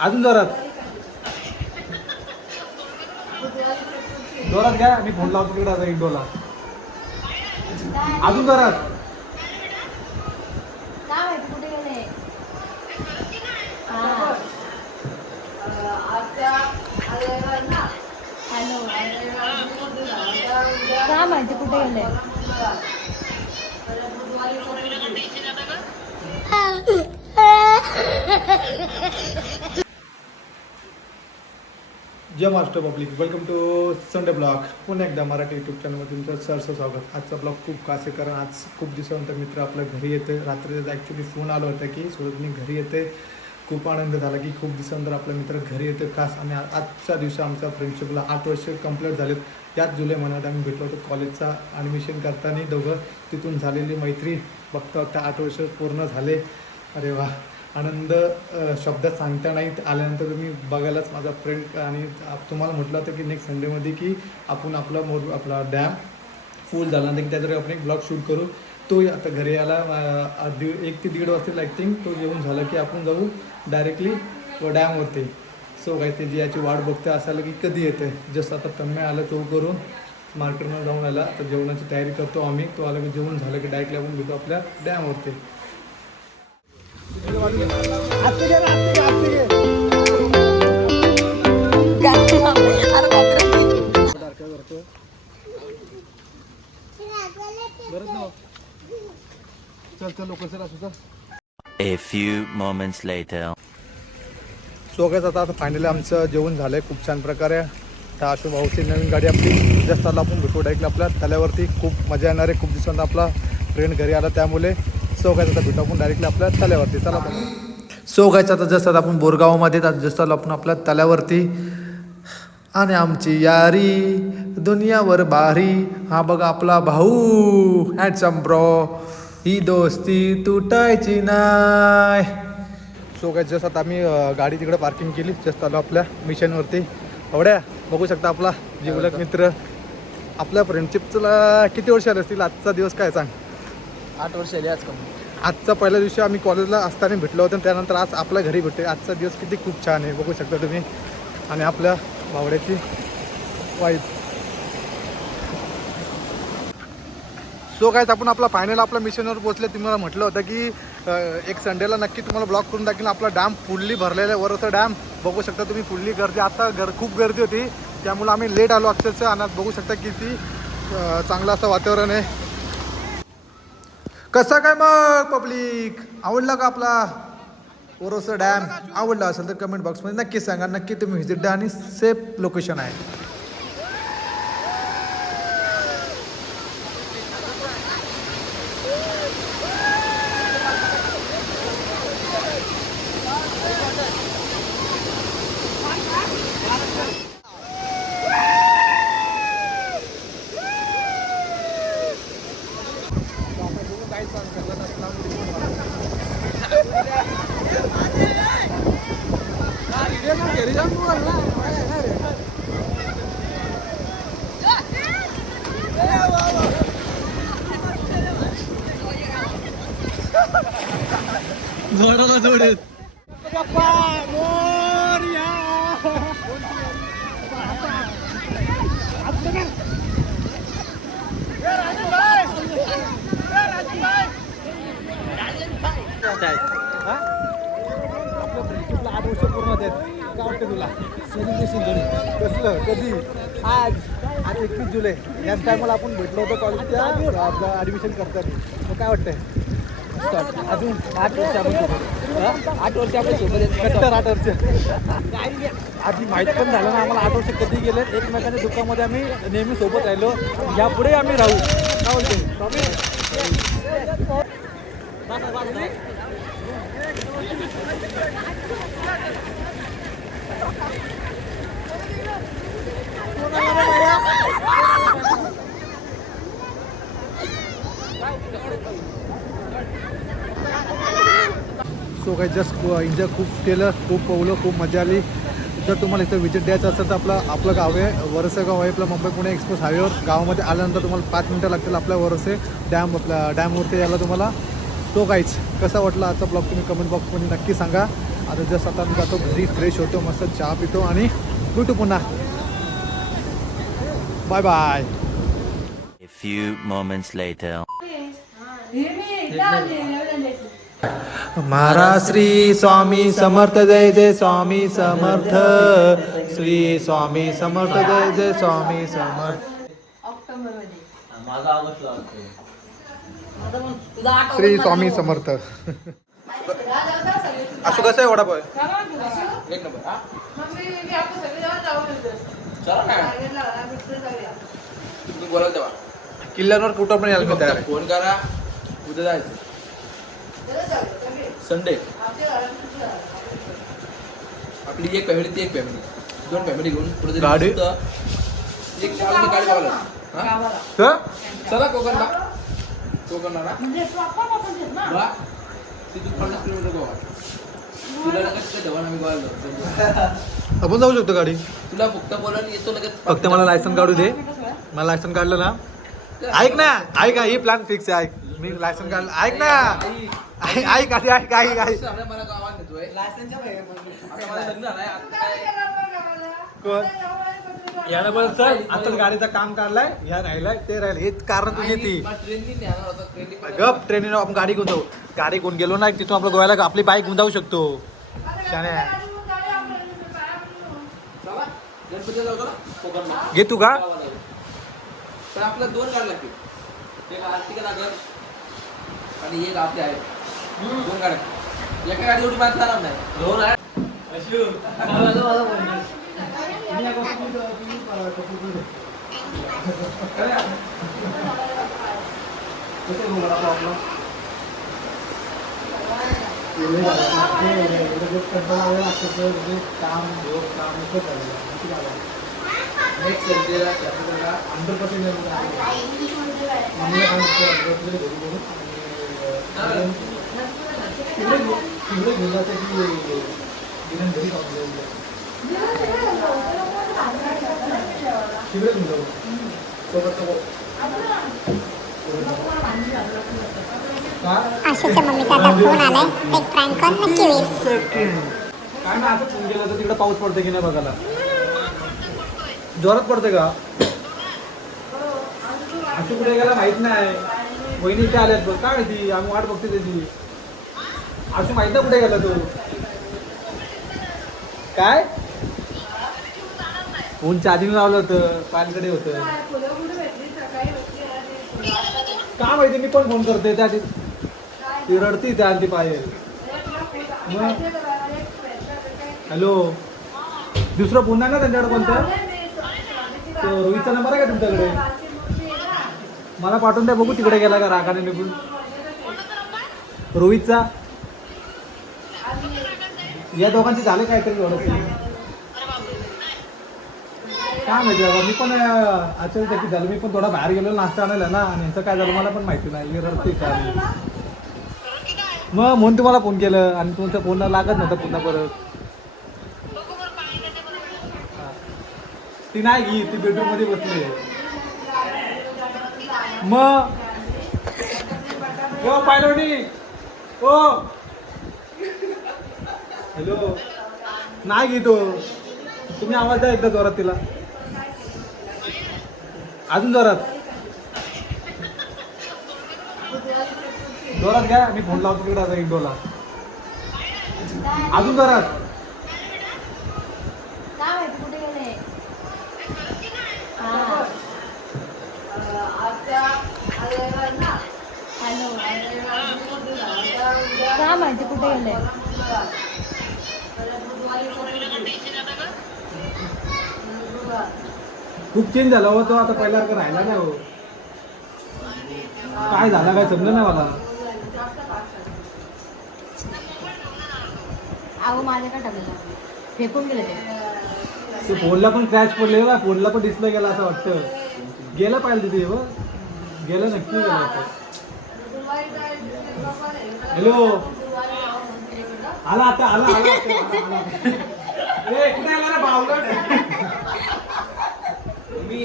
अजून जोरात. जोरात घ्या मी फोन लावतो तिकडे आता इंडोला अजून जोरात काय माहिती कुठे गेले हा. हॅलो का माहिती कुठे गेले जय master public. Welcome to Sunday blog पुन्हा एकदा मराठी यूट्यूब चॅनलमध्ये तुमचं सरसं स्वागत. आजचा ब्लॉग खूप खास आहे कारण आज खूप दिवसानंतर मित्र आपल्या घरी येते रात्री ॲक्च्युली फोन आला होता की सोबत मी घरी येते खूप आनंद झाला की खूप दिवसानंतर आपला मित्र घरी येतो खास आणि आजच्या दिवशी आमच्या फ्रेंडशिपला आठ वर्ष कंप्लीट झालेत. त्याच जुलै महिन्यात आम्ही भेटलो होतो कॉलेजचा ॲडमिशन करताना दोघं तिथून झालेली मैत्री बघता बघता आठ वर्ष पूर्ण झाले. अरे वा आनंद शब्द शब्दात सांगता नाही आल्यानंतर तुम्ही बघायलाच माझा फ्रेंड आणि तुम्हाला म्हटलं होतं की नेक्स्ट संडेमध्ये की आपण आपला मोर आपला डॅम फुल झाल्यानंतर की त्याच्यावर आपण एक ब्लॉग शूट करू. तो आता घरी यायला अ, दीड एक ते दीड वाजता आय थिंक तो जेवून झाला की आपण जाऊ डायरेक्टली डॅमवरती सो काय त्याची याची वाट बघते असायला की कधी येते जसं आता तन्मय आलं तो करून मार्केटमध्ये जाऊन आला तर जेवणाची तयारी करतो आम्ही. तो आला की जेवण झालं की डायरेक्टली आपण भेटू आपल्या डॅमवरती चल चल लवकर चल असू A few moments later. So काय आता आता फायनली आमचं जेवण झालं आहे खूप छान प्रकारे. त्या आशू भाऊची नवीन गाडी आपली. जस्ट आला आपण भेटू डायरेक्टली आपल्या तल्यावरती खूप मजा येणार आहे. खूप दिवसांना आपला फ्रेंड घरी आला त्यामुळे. सो काय आता भेटू आपण डायरेक्टली आपल्या तल्यावरती चला सो काय आता जस्ट आता आपण बोरगावमध्ये जस्ट आलो आपण आपल्या तल्यावरती आणि आमची यारी दुनियावर बारी. हा बघा आपला भाऊ. हॅडसम ब्रो ही दोस्ती तुटायची नाय. सो काय जस्ट आता आम्ही गाडी तिकडे पार्किंग केली. जस्ट आलो आपल्या मिशनवरती एवढ्या बघू शकता आपला जिवलक मित्र. आपल्या फ्रेंडशिपला किती वर्ष आले असतील? आजचा दिवस काय सांग? आठ वर्ष आली आज कमी आजचा पहिल्या दिवशी आम्ही कॉलेजला असताना भेटलो होतो त्यानंतर आज आपल्या घरी भेटते आजचा दिवस किती खूप छान आहे बघू शकता तुम्ही. आणि आपल्या भावड्याची वाईफ सो काय आपण आपला फायनल आपल्या मिशनवर पोहोचले. तुम्हाला म्हटलं होतं की एक संडेला नक्की तुम्हाला ब्लॉक करून टाकेल आपला डॅम फुल्ली भरलेला आहे. वरचा डॅम बघू शकता तुम्ही फुल्ली गर्दी. आता गर खूप गर्दी होती. त्यामुळे आम्ही लेट आलो अक्षरशः. आणि बघू शकता किती चांगलं असं वातावरण आहे. कसा काय मग पब्लिक आवडला का आपला ओरोसा डॅम आवडला असेल तर कमेंट बॉक्समध्ये नक्की सांगा. नक्की तुम्ही व्हिजिट द्या आणि सेफ लोकेशन आहे. आपल्या फ्रेंडशिपला आठ वर्ष पूर्ण होत आहेत काय वाटतं तुला सेलिब्रेशन थोडी कसलं कधी आज आज एकवीस जुलै याच टायमाला आपण भेटलो होतो कॉलेजच्या ॲडमिशन करताना मग काय वाटतंय? अजून आठ वर्ष आपण सोबत? आठ वर्ष आपण सोबत आठ वर्ष. आधी माहीत पण झालं ना आम्हाला आठ वर्ष कधी गेले एकमेकांच्या दुःखामध्ये आम्ही नेहमी सोबत राहिलो. यापुढे आम्ही राहू. काय बोलते सो काही जस्ट एन्जॉय खूप केलं खूप पवलं खूप मजा आली. जर तुम्हाला इथं व्हिजिट द्यायचं असेल तर आपलं आपलं गाव आहे वरसे गाव आहे. आपलं मुंबई पुणे एक्सप्रेस हायवेवर गावामध्ये आल्यानंतर तुम्हाला पाच मिनटं लागतील आपल्या वरसे डॅम आपल्या डॅमवरती यायला तुम्हाला. तो काहीच कसा वाटला आजचा ब्लॉग तुम्ही कमेंट बॉक्समध्ये नक्की सांगा. आता जस्ट आता मी जातो घरी फ्रेश होतो मस्त चहा पितो आणि भेटू पुन्हा. Bye bye few moments later. Maharaj Shri Swami Samarth जय जय स्वामी समर्थ. श्री स्वामी समर्थ जय जय स्वामी समर्थ. श्री स्वामी समर्थ. असं कसं आहे वडापाव? किल्ल्यांवर कुठं पण यायला मी तयार आहे. फोन करा. उद्या जायचं. संडे आपली एक फॅमिली ती एक फॅमिली दोन फॅमिली घेऊन पुढे गाडी? एक गाडी गाडी हा? चला कोकणला कोकणला ना. बा. तिथून पन्नास किलोमीटर गोवा. आपण जाऊ शकतो गाडी. तुला फक्त बोलायला येतो लगेच. फक्त मला लायसन काढू दे. मला लायसन काढलं ना. ऐक ना ऐक ही प्लॅन फिक्स आहे ऐक. मी लायसन काढलं ऐक ना. ऐक आधी ऐक ऐक ऐक मला गावात कोण? यानं बरं चल आता गाडीचं काम काढलाय ह्या राहिलाय ते राहिलं हेच कारण तुझी ती गप ट्रेनने आपण गाडी घेऊन जाऊ गाडी घेऊन गेलो ना तिथून आपलं गोव्याला आपली बाईक घेऊन. जाऊ शकतो कोकणला घे तू का? तर आपल्या दोन गाड्या लागतील. आणि एक आपली आहे. दोन गाड्या. एका गाडी एवढी माणसं जाणार नाही. दोन आहे. नेक्स्ट संडेला कॅपिटलला आशूच्या मम्मीचा आता फोन आलाय. ते एक प्रँक कॉल नक्की होईल. काय ना असं फोन केलं तर तिकडे पाऊस पडते की नाही बघायला? जोरात पडते का? अशी कुठे गेला माहीत नाही. वहिनी इथे आल्यात बघ. काय माहिती आम्ही वाट बघते त्याची. अशी माहीत कुठे गेला तू. काय? ऊन चार्जिंग लावलं होतं पॅनकडे होतं. काय माहिती मी पण फोन करते त्या ती- रडती त्या ती पाहिजे हॅलो? दुसरं पुन्हा ना त्यांच्याकडे कोणतं? तो रोहितचा नंबर आहे का तुमच्याकडे? मला पाठवून द्या बघू तिकडे गेला का रागाने निघून. रोहितचा. या दोघांचे झाले काहीतरी थोडंसं. काय माहिती बाबा मी पण अचानक त्याची झालं. मी पण थोडा बाहेर गेलो नाश्ता आणायला ना. आणि यांचं काय झालं मला पण माहिती नाही. रडते काय मग म्हणून तुम्हाला फोन केलं आणि तुमचा फोन लागत नव्हता पुन्हा परत. ती नाही ती बेडरूममध्ये बसली मग ओ पायलोटी ओ. हॅलो. नाही घेतो तुम्ही आवाज द्या एकदा जोरात तिला. अजून जोरात. जोरात घ्या मी फोन लावतो तिकडे आता इंडोला अजून जोरात काय माहिती कुठे गेले हा. काय माहिती कुठे गेले खूप चेंज झाला हो तो. आता पहिल्यासारखं राहिला नाही हो. काय झालं काय समजलं नाही मला. अहो माझ्या का टाकलेला फेकून गेले ते. ते फोनला पण क्रॅश पडले फोनला पण डिस्प्ले गेला असं वाटतं. गेलं पाहिजे तिथे गेलं नक्की गेलं वाटतं. हॅलो आला आता आला आला. आला, आला. कुठे गेला रे बावळट? मी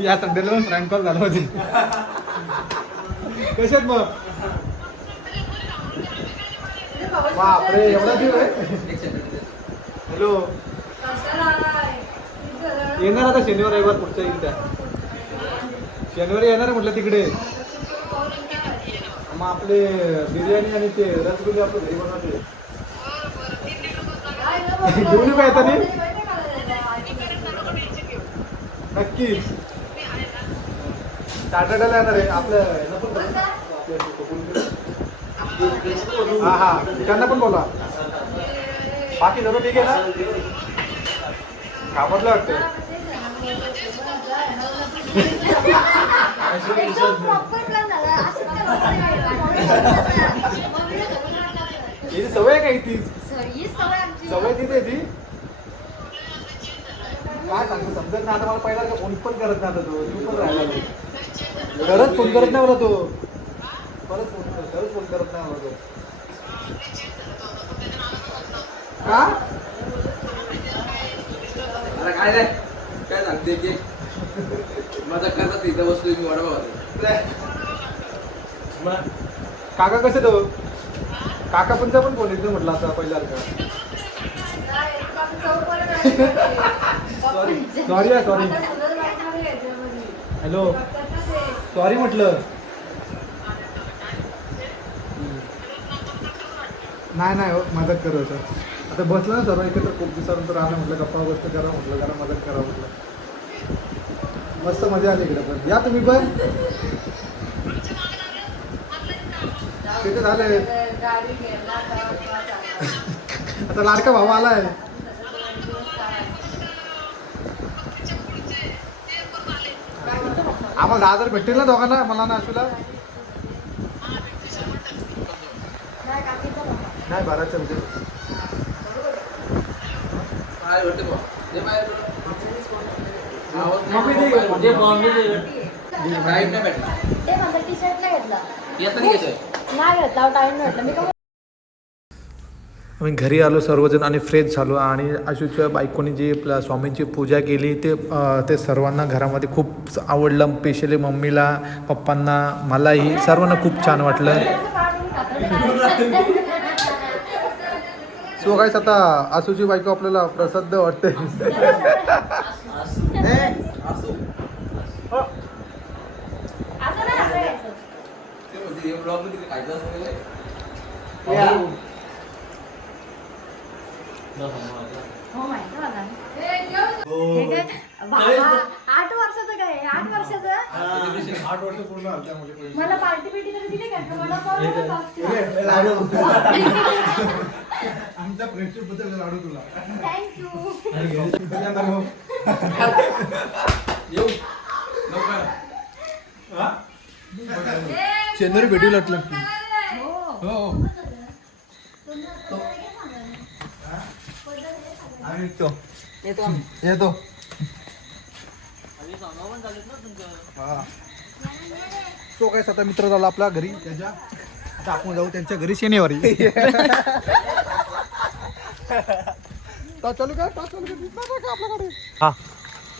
या संडेला पण फ्रँक कॉल झाला होती. कशात मग? बापरे एवढा आहे हॅलो येणार आता शनिवार रविवार पुढच्या येईल त्या शनिवारी येणार आहे म्हटलं तिकडे. मग आपले बिर्याणी आणि ते रसगुल्ले आपलं घरी बनवते. घेऊन येऊ येतानी? नक्की. सॅटर्डेला येणार आहे. आपलं पण हा हा. त्यांना पण बोला बाकी जरूर ठीक आहे ना? घाबरलं वाटतं. याची सवय काय ती सवय तिथे ती? काय सांगतो समजत नाही आता मला पहिला फोन पण करत नाही आता तो तू पण राहिला गरज फोन करत नाही मला तो. परत फोन कर गरज फोन करत नाही मला तो. का? अरे काय रे? काय सांगते ते? माझा करतात इथं बसतोय मी वडापाव मग काका कसे तो? काका पण पण फोन येतो म्हटलं आता पहिला सॉरी सॉरी आहे सॉरी हॅलो सॉरी म्हटलं. नाही नाही हो मदत करू सर आता बसला ना सर्व एकत्र खूप दिवसानंतर आलं म्हटलं गप्पा गोष्ट करा म्हटलं जरा मदत करा म्हटलं. मस्त मजा आली इकडे पण. या तुम्ही पण. तिथे झाले. आता लाडका भाऊ आलाय. आम्हाला दहा हजार भेटतील ना दोघांना मला ना अशुला. नाही भरायचं म्हणजे. काय वाटते बुवा? दे बाहेर बरं. मम्मी दे. टाईम नाही भेटला ते माझा टी शर्ट नाही घेतला येतं नाही घेतोय नाही घेतला टाइम नाही भेटला मी का आम्ही घरी आलो सर्वजण आणि फ्रेश झालो आणि आशूच्या बायकोनी जी स्वामींची पूजा केली ते ते सर्वांना घरामध्ये खूप आवडलं स्पेशली मम्मीला पप्पांना मलाही सर्वांना खूप छान वाटलं सो काहीच आता आसूची बायको आपल्याला प्रसिद्ध वाटते आठ वर्षाचं काय आठ वर्षाचं आठ वर्ष पूर्ण मला पार्टी बिटी तरी दिली काय मला आमच्या फ्रेंडशिपबद्दल लाडू तुला थँक्यू येऊ शनिवारी भेटू वाटलं हो. येतो. हा. सो काय आता मित्र झाला आपला घरी. त्याच्या आता आपण जाऊ त्यांच्या घरी शनिवारी. ता चालू काय ता चालू काय? दिसणार नाही का आपल्याकडे? हा.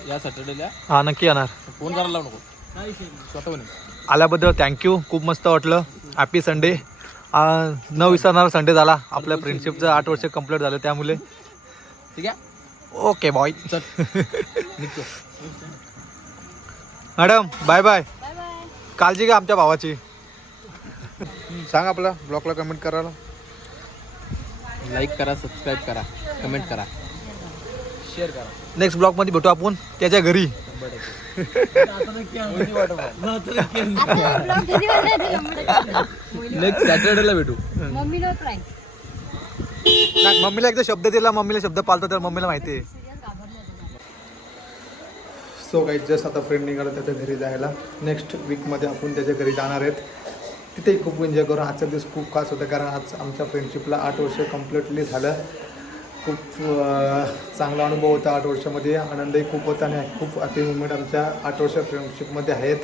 या सॅटर्डेला हा नक्की येणार. फोन करायला लावू नको. स्वतःहून. आल्याबद्दल थँक्यू खूप मस्त वाटलं. हॅपी संडे न विसरणारा संडे झाला. आपल्या फ्रेंडशिपचं आठ वर्ष कंप्लीट झालं त्यामुळे. ठीक आहे? Okay bye madam bye bye काळजी घ्या आमच्या भावाची. सांग आपला ब्लॉगला कमेंट करायला. लाईक करा सबस्क्राईब करा कमेंट करा. शेअर करा. नेक्स्ट ब्लॉगमध्ये भेटू आपण त्याच्या घरी. नेक्स्ट सॅटर्डेला भेटू. मम्मी नो प्रँक नाही, मम्मीला एकदा शब्द दिला मम्मीला शब्द पालतो तर मम्मीला माहिती आहे. सो काही जस्ट आता फ्रेंड निघाला त्याच्या घरी जायला. नेक्स्ट वीकमध्ये आपण त्याच्या घरी जाणार आहेत. तिथेही खूप एन्जॉय करू आजचा दिवस खूप खास होता. कारण आज आमच्या फ्रेंडशिपला आठ वर्ष कम्प्लिटली झालं. खूप चांगला अनुभव होता आठ वर्षामध्ये. आनंदही खूप होता आणि खूप अति मुवमेंट आमच्या आठ वर्ष फ्रेंडशिपमध्ये आहेत.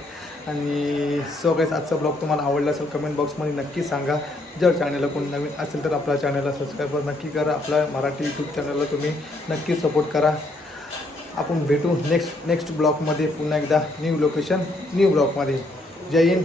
आणि सो काहीच आजचा ब्लॉग तुम्हाला आवडला असेल कमेंट बॉक्समध्ये नक्की सांगा. जर चॅनलला कोणी नवीन असेल तर आपल्या चॅनलला सबस्क्राईब नक्की करा आपल्या मराठी यूट्यूब चॅनलला तुम्ही नक्की सपोर्ट करा. आपण भेटू नेक्स्ट नेक्स्ट ब्लॉगमध्ये पुन्हा एकदा. न्यू लोकेशन न्यू ब्लॉगमध्ये जय हिंद.